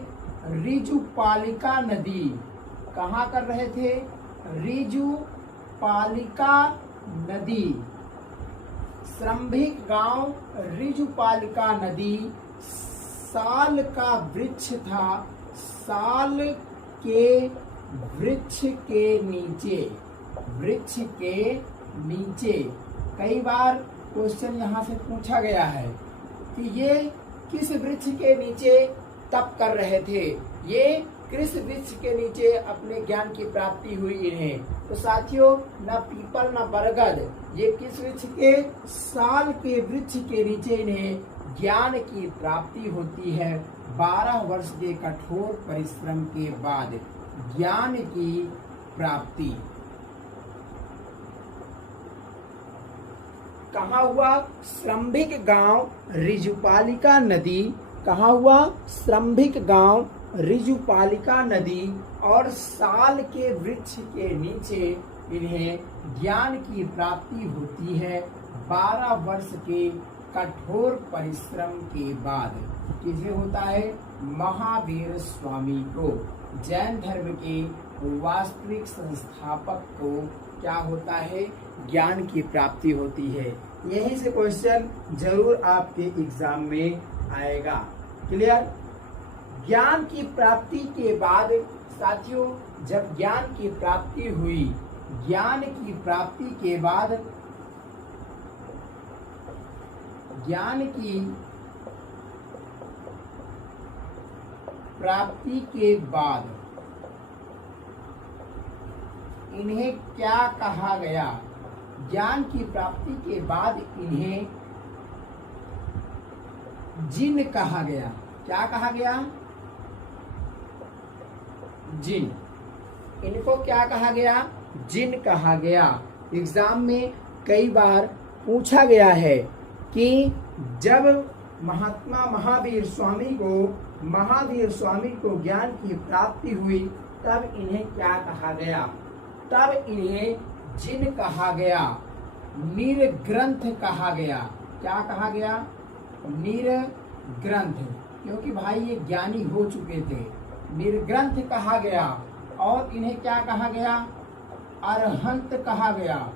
रिजुपालिका नदी। कहाँ कर रहे थे? रिजुपालिका नदी श्रम्भिक गांव ऋजुपालिका नदी साल का वृक्ष था, साल के वृक्ष के नीचे, वृक्ष के नीचे। कई बार क्वेश्चन यहाँ से पूछा गया है कि ये किस वृक्ष के नीचे तप कर रहे थे, ये किस वृक्ष के नीचे अपने ज्ञान की प्राप्ति हुई इन्हें। तो साथियों, न पीपल न बरगद, ये किस वृक्ष के, साल के वृक्ष के नीचे इन्हें ज्ञान की प्राप्ति होती है। 12 वर्ष के कठोर परिश्रम के बाद ज्ञान की प्राप्ति कहाँ हुआ? श्रम्भिक गांव ऋजुपालिका नदी। कहाँ हुआ? श्रम्भिक गांव ऋजुपालिका नदी और साल के वृक्ष के नीचे इन्हें ज्ञान की प्राप्ति होती है 12 वर्ष के कठोर परिश्रम के बाद। किसे होता है? महावीर स्वामी को, जैन धर्म के वास्तविक संस्थापक को क्या होता है? ज्ञान की प्राप्ति होती है। यही से क्वेश्चन जरूर आपके एग्जाम में आएगा। क्लियर? ज्ञान की प्राप्ति के बाद साथियों, जब ज्ञान की प्राप्ति हुई, ज्ञान की प्राप्ति के बाद, ज्ञान की प्राप्ति के बाद इन्हें क्या कहा गया? ज्ञान की प्राप्ति के बाद इन्हें जिन कहा गया। क्या कहा गया? जिन। इनको क्या कहा गया? जिन कहा गया। एग्जाम में कई बार पूछा गया है कि जब महात्मा महावीर स्वामी को ज्ञान की प्राप्ति हुई तब इन्हें क्या कहा गया? तब इन्हें जिन कहा गया, निर्ग्रंथ कहा गया। क्या कहा गया? निर्ग्रंथ, क्योंकि भाई ये ज्ञानी हो चुके थे। निर्ग्रंथ कहा गया। और इन्हें क्या कहा गया? अरहंत कहा गया।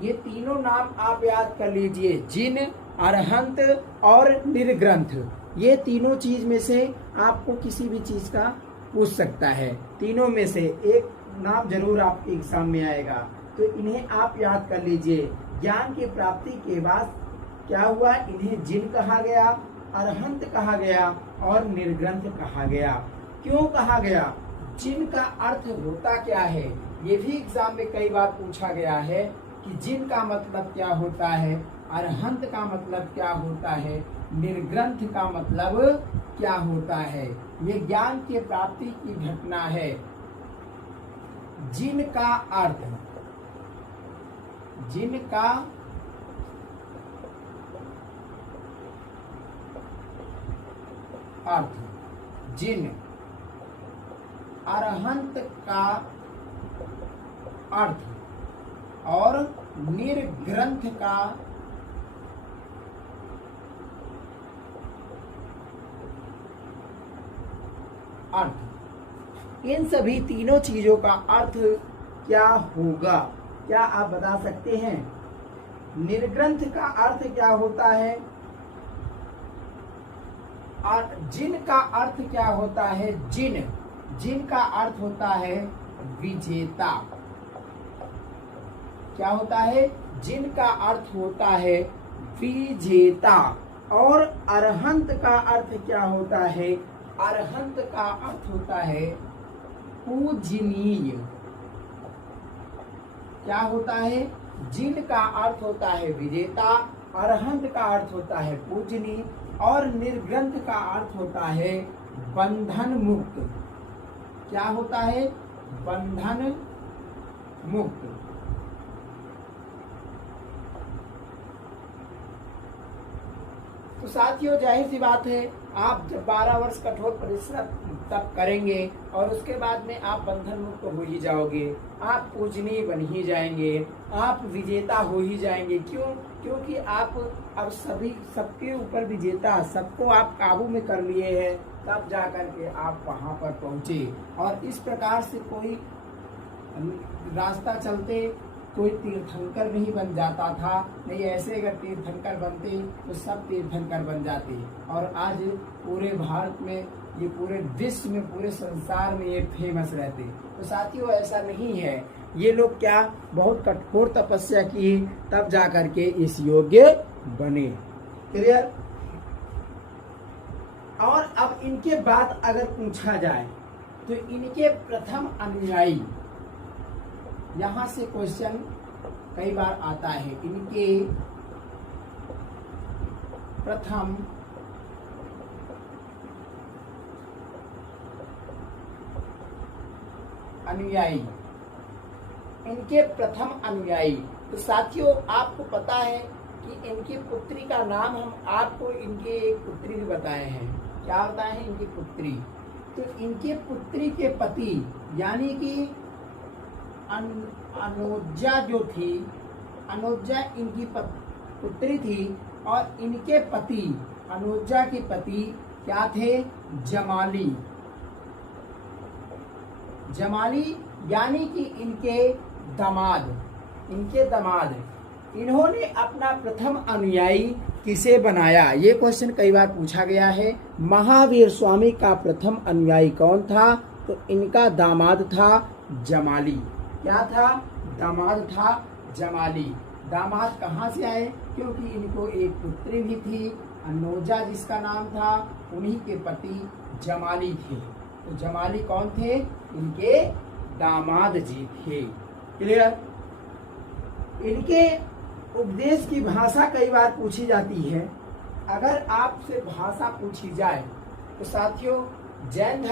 ये तीनों नाम आप याद कर लीजिए, जिन, अरहंत और निर्ग्रंथ। ये तीनों चीज में से आपको किसी भी चीज का पूछ सकता है। तीनों में से एक नाम जरूर आपके एग्जाम में आएगा, तो इन्हें आप याद कर लीजिए। ज्ञान की प्राप्ति के बाद क्या हुआ? इन्हें जिन कहा गया, अरहंत कहा गया और निर्ग्रंथ कहा गया। क्यों कहा गया? जिन का अर्थ होता क्या है? ये भी एग्जाम में कई बार पूछा गया है कि जिन का मतलब क्या होता है, अरहंत का मतलब क्या होता है, निर्ग्रंथ का मतलब क्या होता है। ये ज्ञान की प्राप्ति की घटना है। जिन का अर्थ, जिन का अर्थ, जिन, अरहंत का अर्थ और निर्ग्रंथ का अर्थ। इन सभी तीनों चीजों का अर्थ क्या होगा? क्या आप बता सकते हैं? निर्ग्रंथ का अर्थ क्या होता है और जिन का अर्थ क्या होता है? जिन, जिन का अर्थ होता है विजेता। क्या होता है? जिन का अर्थ होता है विजेता। और अरहंत का अर्थ क्या होता है? अरहंत का अर्थ होता है पूजनीय। क्या होता है? जिन का अर्थ होता है विजेता, अरहंत का अर्थ होता है पूजनीय और निर्ग्रंथ का अर्थ होता है बंधन मुक्त। क्या होता है? बंधन मुक्त। तो साथियों, जाहिर सी बात है, आप जब 12 वर्ष कठोर परिश्रम तब करेंगे और उसके बाद में आप बंधन मुक्त हो ही जाओगे, आप पूजनीय बन ही जाएंगे, आप विजेता हो ही जाएंगे। क्यों? क्योंकि आप अब सबके ऊपर विजेता, सबको आप काबू में कर लिए हैं, तब जा कर के आप वहां पर पहुंचे। और इस प्रकार से कोई रास्ता चलते कोई तीर्थंकर नहीं बन जाता था। नहीं, ऐसे अगर तीर्थंकर बनते तो सब तीर्थंकर बन जाते, और आज पूरे भारत में, ये पूरे विश्व में, पूरे संसार में ये फेमस रहते। तो साथियों ऐसा नहीं है, ये लोग क्या बहुत कठोर तपस्या की तब जा करके इस योग्य बने। क्लियर। और अब इनके बाद अगर पूछा जाए तो इनके प्रथम अनुयायी, यहां से क्वेश्चन कई बार आता है, इनके प्रथम अनुयायी, इनके प्रथम अनुयायी। तो साथियों आपको पता है कि इनकी पुत्री का नाम, हम आपको इनके एक पुत्री भी बताए हैं। क्या बताए हैं? इनकी पुत्री। तो इनके पुत्री के पति यानी कि अनुजा जो थी, अनुजा इनकी पुत्री थी, और इनके पति, अनुजा के पति क्या थे? जमाली। जमाली यानी कि इनके दामाद, इनके दामाद। इन्होंने अपना प्रथम अनुयायी किसे बनाया? ये क्वेश्चन कई बार पूछा गया है। महावीर स्वामी का प्रथम अनुयायी कौन था? तो इनका दामाद था जमाली। क्या था? दामाद था जमाली। दामाद कहाँ से आए? क्योंकि इनको एक पुत्री भी थी, अनुजा जिसका नाम था, उन्हीं के पति जमाली थे। तो जमाली कौन थे? इनके दामाद जी थे। क्लियर। इनके उपदेश की भाषा कई बार पूछी जाती है। अगर आपसे भाषा पूछी जाए तो साथियों जैन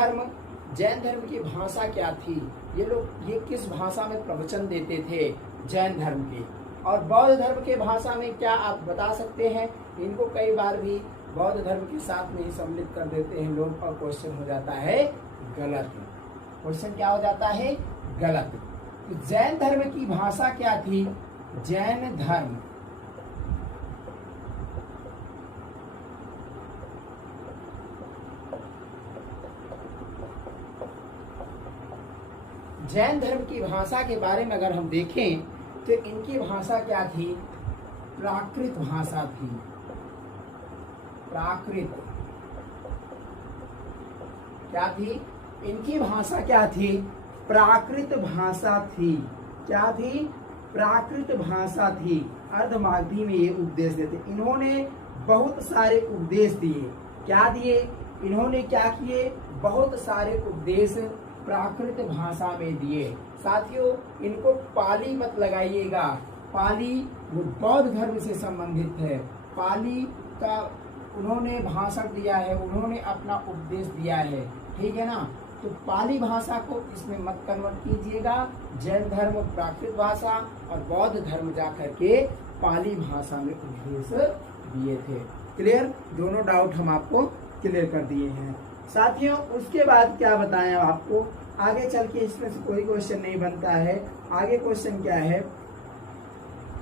धर्म की भाषा क्या थी? ये किस भाषा में प्रवचन देते थे? जैन धर्म के। और बौद्ध धर्म के भाषा में क्या आप बता सकते हैं? इनको कई बार भी बौद्ध धर्म के साथ में ही सम्मिलित कर देते हैं लोग, और क्वेश्चन हो जाता है गलत। क्वेश्चन क्या हो जाता है? गलत। तो जैन धर्म की भाषा क्या थी? जैन धर्म की भाषा के बारे में अगर हम देखें तो इनकी भाषा क्या थी? प्राकृत भाषा थी। प्राकृत क्या थी? इनकी भाषा क्या थी? प्राकृत भाषा थी। क्या थी? प्राकृत भाषा थी। अर्धमागधी में ये उपदेश देते। इन्होंने बहुत सारे उपदेश दिए। क्या दिए? इन्होंने क्या किए? बहुत सारे उपदेश प्राकृत भाषा में दिए। साथियों इनको पाली मत लगाइएगा। पाली वो बौद्ध धर्म से संबंधित है। पाली का उन्होंने भाषण दिया है, उन्होंने अपना उपदेश दिया है। ठीक है ना। तो पाली भाषा को इसमें मत कन्वर्ट कीजिएगा। जैन धर्म प्राकृत भाषा और बौद्ध धर्म जाकर के पाली भाषा में उपदेश दिए थे। क्लियर। दोनों डाउट हम आपको क्लियर कर दिए हैं। साथियों उसके बाद क्या बताएं आपको, आगे चल के इसमें से कोई क्वेश्चन नहीं बनता है। आगे क्वेश्चन क्या है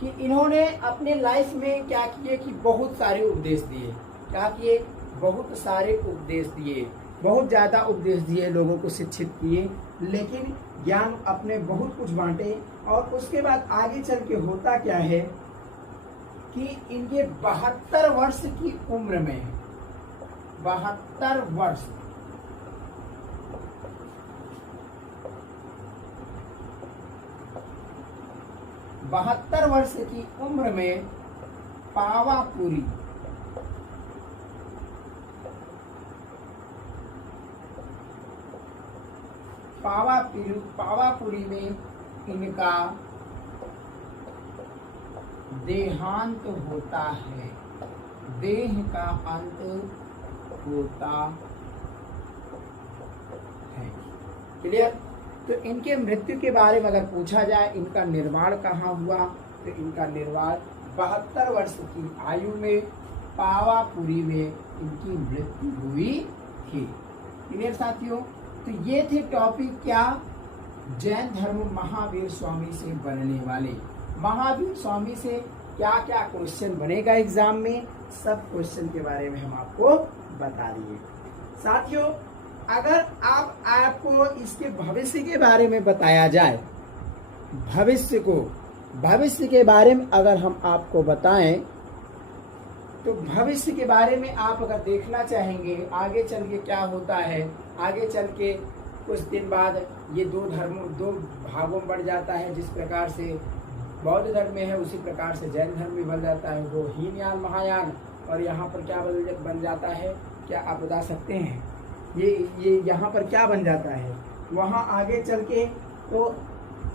कि इन्होंने अपने लाइफ में क्या किए कि बहुत सारे उपदेश दिए। क्या किए? बहुत सारे उपदेश दिए, बहुत ज्यादा उपदेश दिए, लोगों को शिक्षित किए, लेकिन ज्ञान अपने बहुत कुछ बांटे। और उसके बाद आगे चल के होता क्या है कि इनके 72 वर्ष की उम्र में, 72 वर्ष, की उम्र में पावापुरी में इनका देहांत होता है। देह का अंत होता है। क्लियर। तो इनके मृत्यु के बारे में अगर पूछा जाए, इनका निर्वाण कहाँ हुआ, तो इनका निर्वाण 72 वर्ष की आयु में पावापुरी में इनकी मृत्यु हुई थी। क्लियर साथियों। तो ये थे टॉपिक क्या? जैन धर्म महावीर स्वामी से बनने वाले। महावीर स्वामी से क्या क्या क्वेश्चन बनेगा एग्जाम में, सब क्वेश्चन के बारे में हम आपको बता दिए। साथियों अगर आपको इसके भविष्य के बारे में बताया जाए, भविष्य को भविष्य के बारे में अगर हम आपको बताएं तो भविष्य के बारे में आप अगर देखना चाहेंगे आगे चल के क्या होता है, आगे चल के कुछ दिन बाद ये दो भागों में बढ़ जाता है। जिस प्रकार से बौद्ध धर्म में है उसी प्रकार से जैन धर्म में बन जाता है, वो हीनयान महायान। और यहाँ पर क्या बन जाता है, क्या आप बता सकते हैं? ये यहाँ पर क्या बन जाता है? वहाँ आगे चल के तो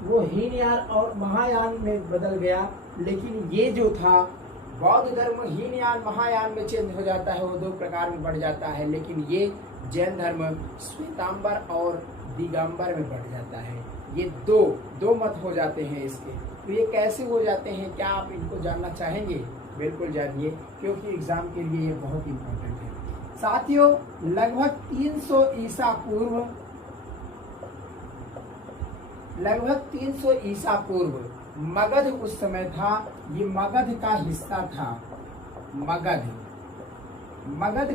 वो हीनयान और महायान में बदल गया, लेकिन ये जो था बौद्ध धर्म हीनयान महायान में चेंज हो जाता है, वो दो प्रकार में बढ़ जाता है। लेकिन ये जैन धर्म श्वेतांबर और दिगंबर में बढ़ जाता है। ये दो मत हो जाते हैं इसके। तो ये कैसे हो जाते हैं, क्या आप इनको जानना चाहेंगे? बिल्कुल जानिए, क्योंकि एग्जाम के लिए ये बहुत इंपॉर्टेंट है। साथियों, लगभग 300 ईसा पूर्व मगध उस समय था। ये मगध का हिस्सा था। मगध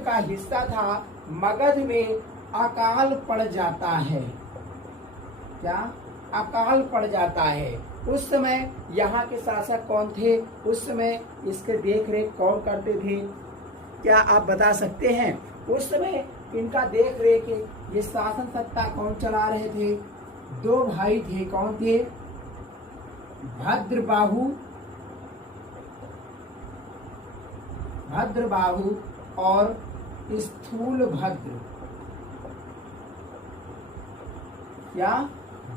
का हिस्सा था। मगध में अकाल पड़ जाता है। क्या? अकाल पड़ जाता है। उस समय यहाँ के शासक कौन थे? उस समय इसके देख रेख कौन करते थे? क्या आप बता सकते हैं? उस समय इनका देख रेख ये शासन सत्ता कौन चला रहे थे? दो भाई थे। कौन थे? भद्रबाहु और स्थूलभद्र। क्या?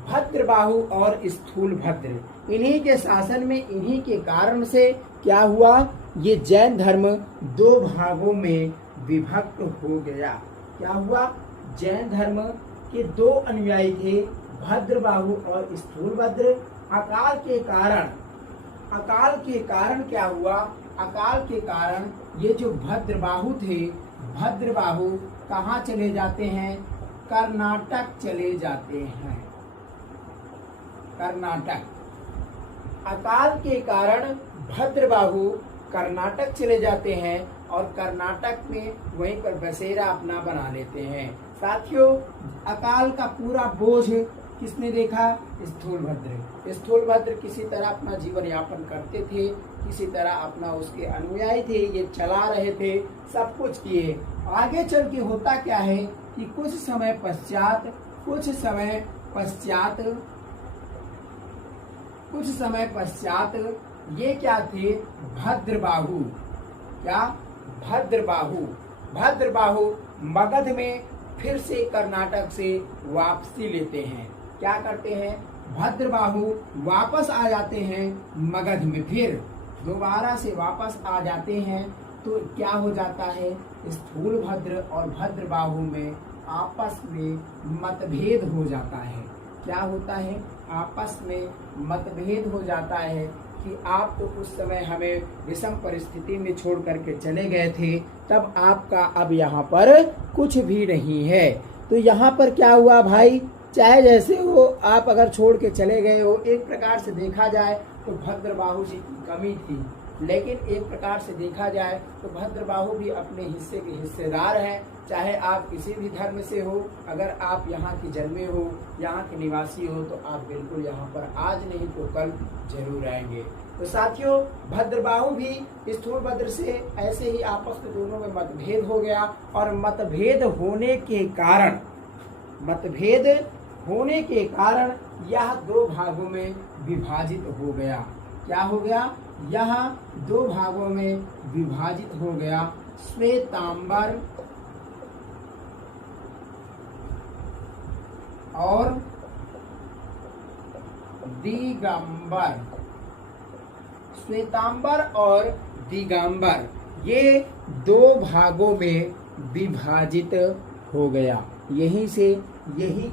भद्रबाहु और स्थूलभद्र। इन्हीं के शासन में, इन्हीं के कारण से क्या हुआ, ये जैन धर्म दो भागों में विभक्त हो गया। क्या हुआ? जैन धर्म के दो अनुयायी थे, भद्रबाहु और स्थूलभद्र। अकाल के कारण क्या हुआ? अकाल के कारण ये जो भद्रबाहु थे, भद्रबाहु कहाँ चले जाते हैं? कर्नाटक चले जाते हैं। कर्नाटक। अकाल के कारण भद्रबाहु कर्नाटक चले जाते हैं और कर्नाटक में वहीं पर बसेरा अपना बना लेते हैं। साथियों, अकाल का पूरा बोझ किसने देखा? स्थूलभद्र। स्थूलभद्र किसी तरह अपना जीवन यापन करते थे, किसी तरह अपना उसके अनुयायी थे, ये चला रहे थे, सब कुछ किए। आगे चल के होता क्या है कि कुछ समय पश्चात ये क्या थे? भद्रबाहु। क्या? भद्रबाहु मगध में फिर से कर्नाटक से वापसी लेते हैं। क्या करते हैं? भद्रबाहु वापस आ जाते हैं मगध में, फिर दोबारा से वापस आ जाते हैं। तो क्या हो जाता है? स्थूलभद्र और भद्रबाहु में आपस में मतभेद हो जाता है। क्या होता है? आपस में मतभेद हो जाता है कि आप तो उस समय हमें विषम परिस्थिति में छोड़ करके चले गए थे, तब आपका अब यहाँ पर कुछ भी नहीं है। तो यहाँ पर क्या हुआ भाई? चाहे जैसे हो, आप अगर छोड़ के चले गए हो, एक प्रकार से देखा जाए तो भद्रबाहु जी की कमी थी, लेकिन एक प्रकार से देखा जाए तो भद्रबाहु भी अपने हिस्से के हिस्सेदार हैं। चाहे आप किसी भी धर्म से हो, अगर आप यहाँ के जन्मे हो, यहाँ के निवासी हो, तो आप बिल्कुल यहाँ पर आज नहीं तो कल जरूर आएंगे। तो साथियों, भद्रबाहु भी स्थूलभद्र से ऐसे ही आपस में दोनों में मतभेद हो गया और मतभेद होने के कारण यह दो भागों में विभाजित हो गया। क्या हो गया? यह दो भागों में विभाजित हो गया। श्वेतांबर और दिगंबर। श्वेतांबर और दिगंबर, ये दो भागों में विभाजित हो गया। यही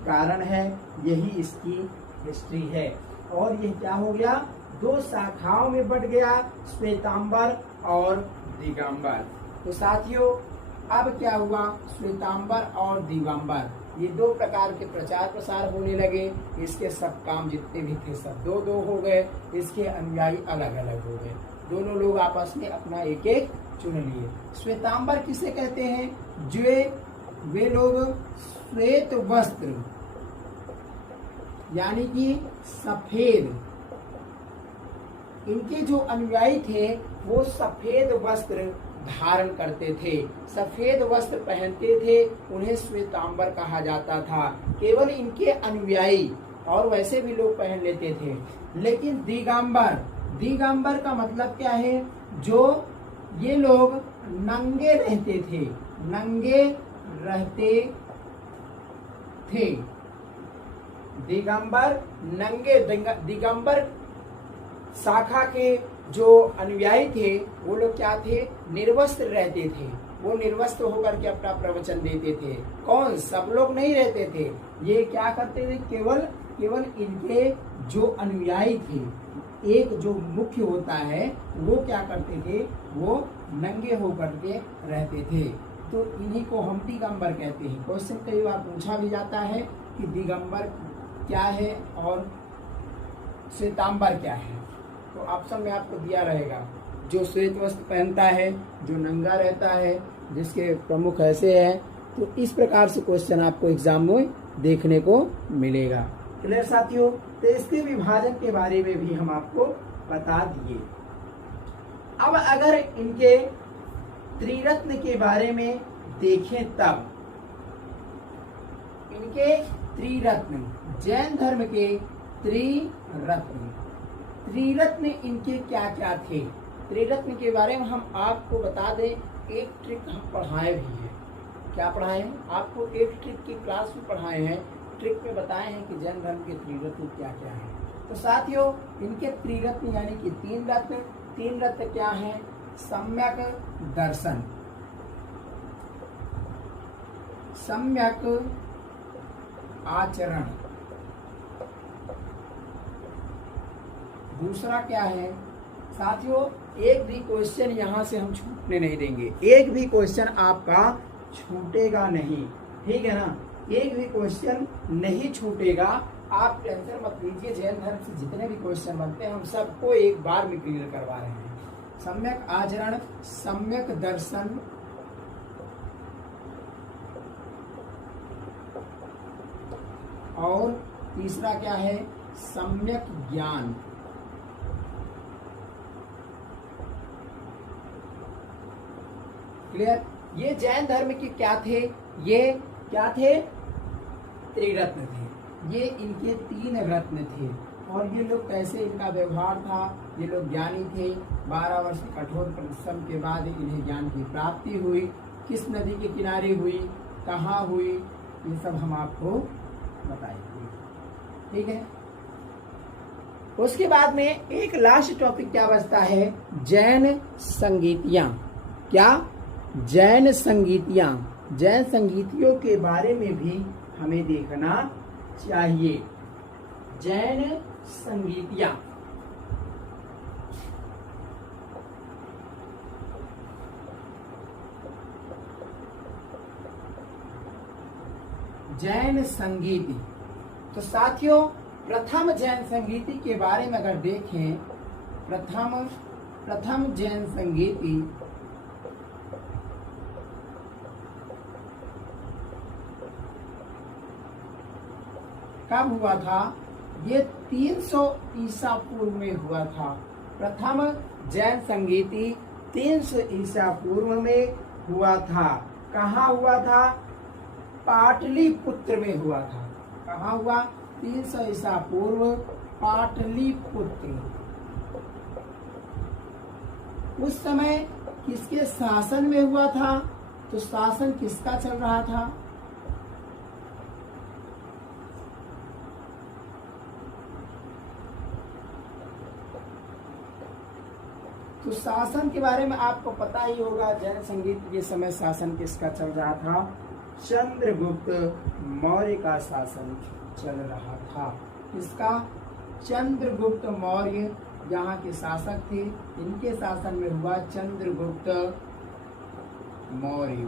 कारण है, यही इसकी हिस्ट्री है। और यह क्या हो गया? दो शाखाओं में बढ़ गया, श्वेतांबर और दिगंबर। तो साथियों, अब क्या हुआ? श्वेतांबर और दिगंबर ये दो प्रकार के प्रचार प्रसार होने लगे। इसके सब काम जितने भी थे सब दो हो गए, इसके अनुयायी अलग अलग हो गए। दोनों लोग आपस में अपना एक एक चुन लिए। श्वेतांबर किसे कहते हैं? जो वे लोग श्वेत वस्त्र यानी कि इनके जो अनुयायी थे वो सफेद वस्त्र धारण करते थे, सफेद वस्त्र पहनते थे, उन्हें श्वेतांबर कहा जाता था। केवल इनके अनुयायी, और वैसे भी लोग पहन लेते थे। लेकिन दिगंबर, दिगंबर का मतलब क्या है? जो ये लोग नंगे रहते थे, नंगे रहते थे। दिगंबर नंगे, दिगंबर शाखा के जो अनुयायी थे वो लोग क्या थे? निर्वस्त्र रहते थे। वो निर्वस्त्र होकर के अपना प्रवचन देते थे। कौन? सब लोग नहीं रहते थे। ये क्या करते थे? केवल इनके जो अनुयायी थे, एक जो मुख्य होता है, वो क्या करते थे? वो नंगे होकर के रहते थे। तो इन्हीं को हम दिगंबर कहते हैं। क्वेश्चन कई बार पूछा भी जाता है कि दिगंबर क्या है और श्वेतांबर क्या है। तो ऑप्शन में आपको दिया रहेगा, जो श्वेत वस्त्र पहनता है, जो नंगा रहता है, जिसके प्रमुख ऐसे हैं। तो इस प्रकार से क्वेश्चन आपको एग्जाम में देखने को मिलेगा। क्लियर साथियों? तो इसके विभाजन के बारे में भी हम आपको बता दिए। अब अगर इनके त्रिरत्न के बारे में देखें, तब इनके त्रिरत्न, जैन धर्म के त्रिरत्न, त्रिरत्न इनके क्या क्या थे? त्रिरत्न के बारे में हम आपको बता दें, एक ट्रिक हम पढ़ाए भी हैं। क्या पढ़ाए हैं? आपको एक ट्रिक की क्लास में पढ़ाए हैं। ट्रिक में बताए हैं कि जैन धर्म के त्रिरत्न क्या क्या है। तो साथियों, इनके त्रिरत्न यानी कि तीन रत्न क्या है? सम्यक दर्शन, सम्यक आचरण, दूसरा क्या है? साथियों, एक भी क्वेश्चन यहाँ से हम छूटने नहीं देंगे। एक भी क्वेश्चन आपका छूटेगा नहीं, ठीक है ना? एक भी क्वेश्चन नहीं छूटेगा। आप टेंशन मत लीजिए। जैन धर्म से जितने भी क्वेश्चन बनते हैं हम सबको एक बार में क्लियर करवा रहे हैं। सम्यक आचरण, सम्यक दर्शन, और तीसरा क्या है? सम्यक ज्ञान। क्लियर? ये जैन धर्म के क्या थे? ये क्या थे? त्रिरत्न थे। ये इनके 3 रत्न थे। और ये लोग कैसे इनका व्यवहार था? ये लोग ज्ञानी थे। 12 वर्ष के कठोर परिश्रम के बाद इन्हें ज्ञान की प्राप्ति हुई। किस नदी के किनारे हुई, कहाँ हुई, ये सब हम आपको बताएंगे, ठीक है? उसके बाद में एक लास्ट टॉपिक क्या बचता है? जैन संगीतियां। क्या? जैन संगीतियां। जैन संगीतियों के बारे में भी हमें देखना चाहिए। जैन संगीतियां, जैन संगीति। तो साथियों, प्रथम जैन संगीति के बारे में अगर देखें, प्रथम जैन संगीति कब हुआ था? ये 300 ईसा पूर्व में हुआ था। प्रथम जैन संगीति 300 ईसा पूर्व में हुआ था। कहाँ हुआ था? पाटलिपुत्र में हुआ था। कहाँ हुआ? 300 ईसा पूर्व, पाटलिपुत्र। उस समय किसके शासन में हुआ था? तो शासन किसका चल रहा था? तो शासन के बारे में आपको पता ही होगा। जैन संगीत के समय शासन किसका चल रहा था? चंद्रगुप्त मौर्य का शासन चल रहा था। किसका? चंद्रगुप्त मौर्य यहाँ के शासक थे। इनके शासन में हुआ चंद्रगुप्त मौर्य।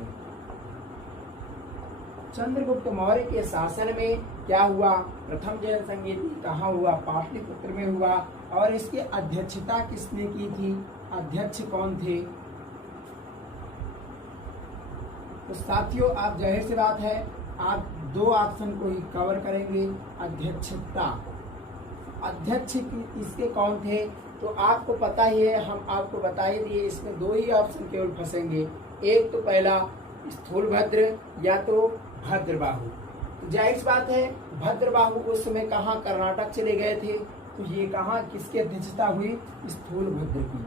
चंद्रगुप्त मौर्य के शासन में क्या हुआ? प्रथम जैन संगीति कहाँ हुआ? पाटलिपुत्र में हुआ। और इसकी अध्यक्षता किसने की थी? अध्यक्ष कौन थे? तो साथियों, आप जाहिर सी बात है आप 2 ऑप्शन को ही कवर करेंगे। अध्यक्षता, अध्यक्ष इसके कौन थे? तो आपको पता ही है, हम आपको बता ही दिए, इसमें दो ही ऑप्शन केवल फंसेंगे। एक तो पहला स्थूलभद्र या तो भद्रबाहु। तो जाहिर सी बात है भद्रबाहु उस समय कहाँ कर्नाटक चले गए थे, तो ये कहाँ किसकी अध्यक्षता हुई? स्थूलभद्र की।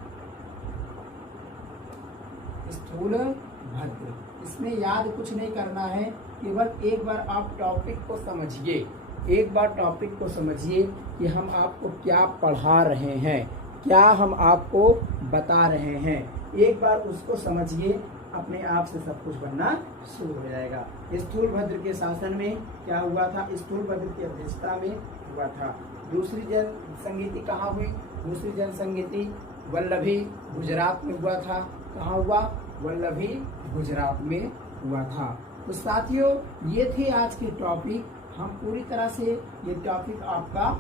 स्थूलभद्र। इसमें याद कुछ नहीं करना है, केवल एक बार आप टॉपिक को समझिए, एक बार टॉपिक को समझिए कि हम आपको क्या पढ़ा रहे हैं, क्या हम आपको बता रहे हैं। एक बार उसको समझिए, अपने आप से सब कुछ बनना शुरू हो जाएगा। स्थूलभद्र के शासन में क्या हुआ था? स्थूलभद्र की अध्यक्षता में हुआ था। दूसरी जन संगीति कहाँ हुई? दूसरी जन संगीति वल्लभी गुजरात में हुआ था। कहाँ हुआ? वल्लभी गुजरात में हुआ था। तो साथियों ये थे आज के टॉपिक। हम पूरी तरह से ये टॉपिक आपका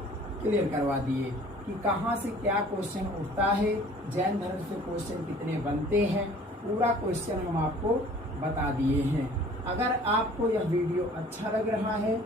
क्लियर करवा दिए कि कहाँ से क्या क्वेश्चन उठता है, जैन धर्म से क्वेश्चन कितने बनते हैं, पूरा क्वेश्चन हम आपको बता दिए हैं। अगर आपको यह वीडियो अच्छा लग रहा है,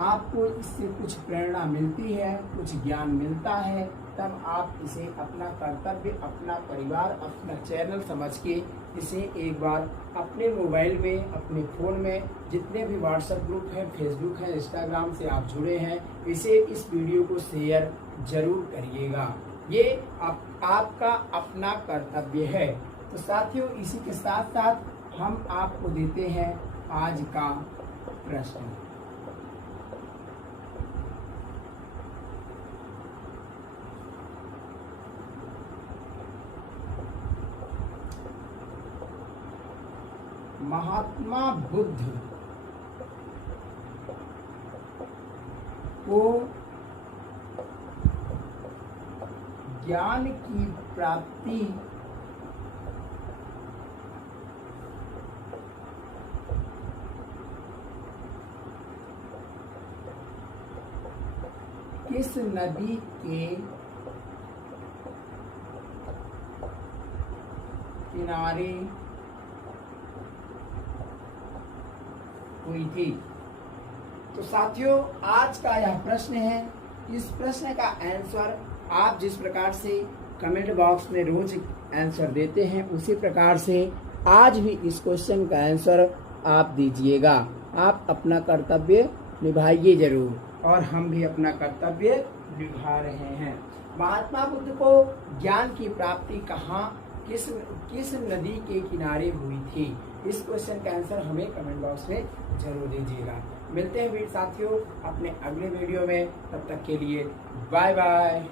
आपको इससे कुछ प्रेरणा मिलती है, कुछ ज्ञान मिलता है, तब आप इसे अपना कर्तव्य, अपना परिवार, अपना चैनल समझ के इसे एक बार अपने मोबाइल में, अपने फ़ोन में जितने भी व्हाट्सएप ग्रुप हैं, फेसबुक है, इंस्टाग्राम से आप जुड़े हैं, इसे इस वीडियो को शेयर जरूर करिएगा। ये आपका अपना कर्तव्य है। तो साथियों इसी के साथ साथ हम आपको देते हैं आज का प्रश्न। महात्मा बुद्ध को ज्ञान की प्राप्ति किस नदी के किनारे हुई थी? तो साथियों आज का यह प्रश्न है। इस प्रश्न का आंसर आप जिस प्रकार से कमेंट बॉक्स में रोज आंसर देते हैं, उसी प्रकार से आज भी इस क्वेश्चन का आंसर आप दीजिएगा। आप अपना कर्तव्य निभाइए जरूर, और हम भी अपना कर्तव्य निभा रहे हैं। महात्मा बुद्ध को ज्ञान की प्राप्ति कहाँ, किस नदी के किनारे हुई थी? इस क्वेश्चन का आंसर हमें कमेंट बॉक्स में जरूर दीजिएगा। मिलते हैं वीर साथियों अपने अगले वीडियो में, तब तक के लिए बाय बाय।